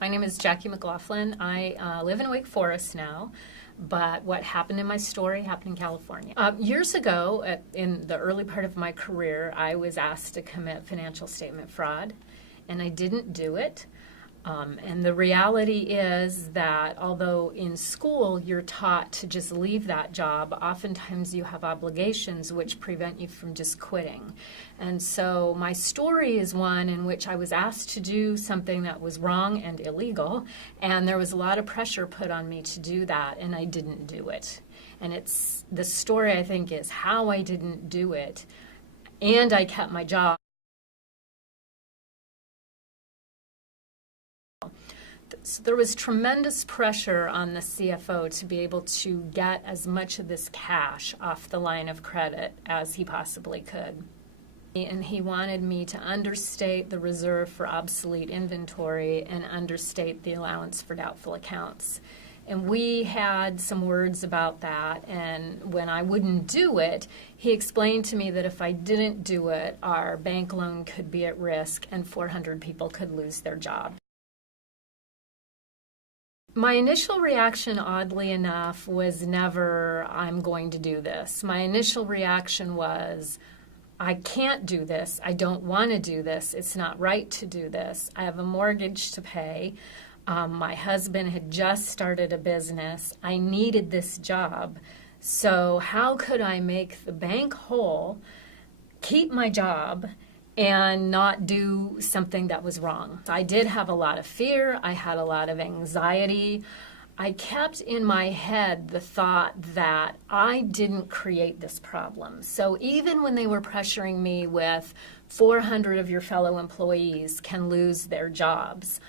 My name is Jackie McLaughlin. I live in Wake Forest now, but what happened in my story happened in California. Years ago, in the early part of my career, I was asked to commit financial statement fraud, and I didn't do it. And the reality is that although in school you're taught to just leave that job, oftentimes you have obligations which prevent you from just quitting. And so my story is one in which I was asked to do something that was wrong and illegal, and there was a lot of pressure put on me to do that, and I didn't do it. And it's the story, I think, is how I didn't do it, and I kept my job. So there was tremendous pressure on the CFO to be able to get as much of this cash off the line of credit as he possibly could. And he wanted me to understate the reserve for obsolete inventory and understate the allowance for doubtful accounts. And we had some words about that, and when I wouldn't do it, he explained to me that if I didn't do it, our bank loan could be at risk and 400 people could lose their job. My initial reaction, oddly enough, was never, I'm going to do this. My initial reaction was, I can't do this. I don't want to do this. It's not right to do this. I have a mortgage to pay. My husband had just started a business. I needed this job. So how could I make the bank whole, keep my job, and not do something that was wrong? I did have a lot of fear. I had a lot of anxiety. I kept in my head the thought that I didn't create this problem. So even when they were pressuring me with 400 of your fellow employees can lose their jobs,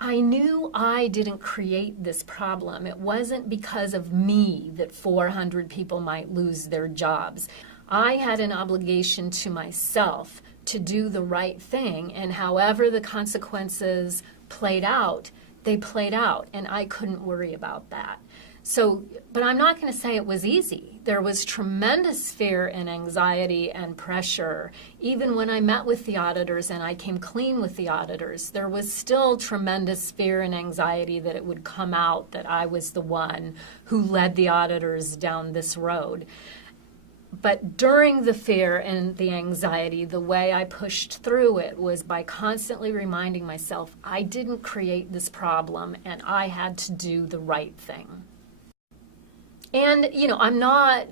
I knew I didn't create this problem. It wasn't because of me that 400 people might lose their jobs. I had an obligation to myself to do the right thing, and however the consequences played out, they played out, and I couldn't worry about that. So, but I'm not going to say it was easy. There was tremendous fear and anxiety and pressure. Even when I met with the auditors and I came clean with the auditors, there was still tremendous fear and anxiety that it would come out that I was the one who led the auditors down this road. But during the fear and the anxiety, the way I pushed through it was by constantly reminding myself I didn't create this problem and I had to do the right thing. And, you know, I'm not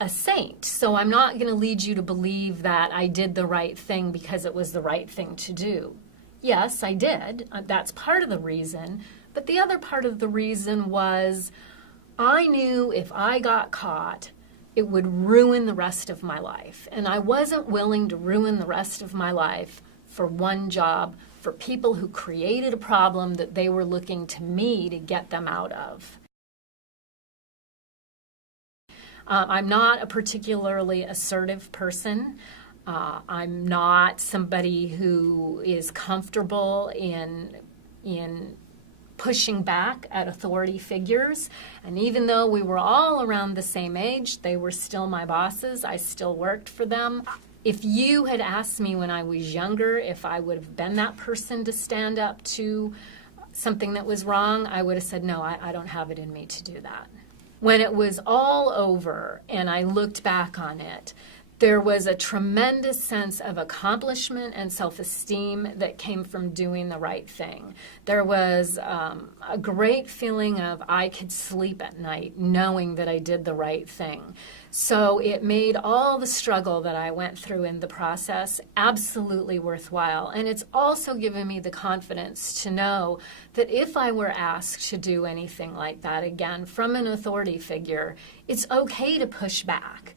a saint, so I'm not going to lead you to believe that I did the right thing because it was the right thing to do. Yes, I did. That's part of the reason. But the other part of the reason was I knew if I got caught, it would ruin the rest of my life. And I wasn't willing to ruin the rest of my life for one job, for people who created a problem that they were looking to me to get them out of. I'm not a particularly assertive person. I'm not somebody who is comfortable in pushing back at authority figures. And even though we were all around the same age, they were still my bosses. I still worked for them. If you had asked me when I was younger if I would have been that person to stand up to something that was wrong, I would have said, no, I don't have it in me to do that. When it was all over and I looked back on it, there was a tremendous sense of accomplishment and self-esteem that came from doing the right thing. There was a great feeling of I could sleep at night knowing that I did the right thing. So it made all the struggle that I went through in the process absolutely worthwhile. And it's also given me the confidence to know that if I were asked to do anything like that again from an authority figure, it's okay to push back.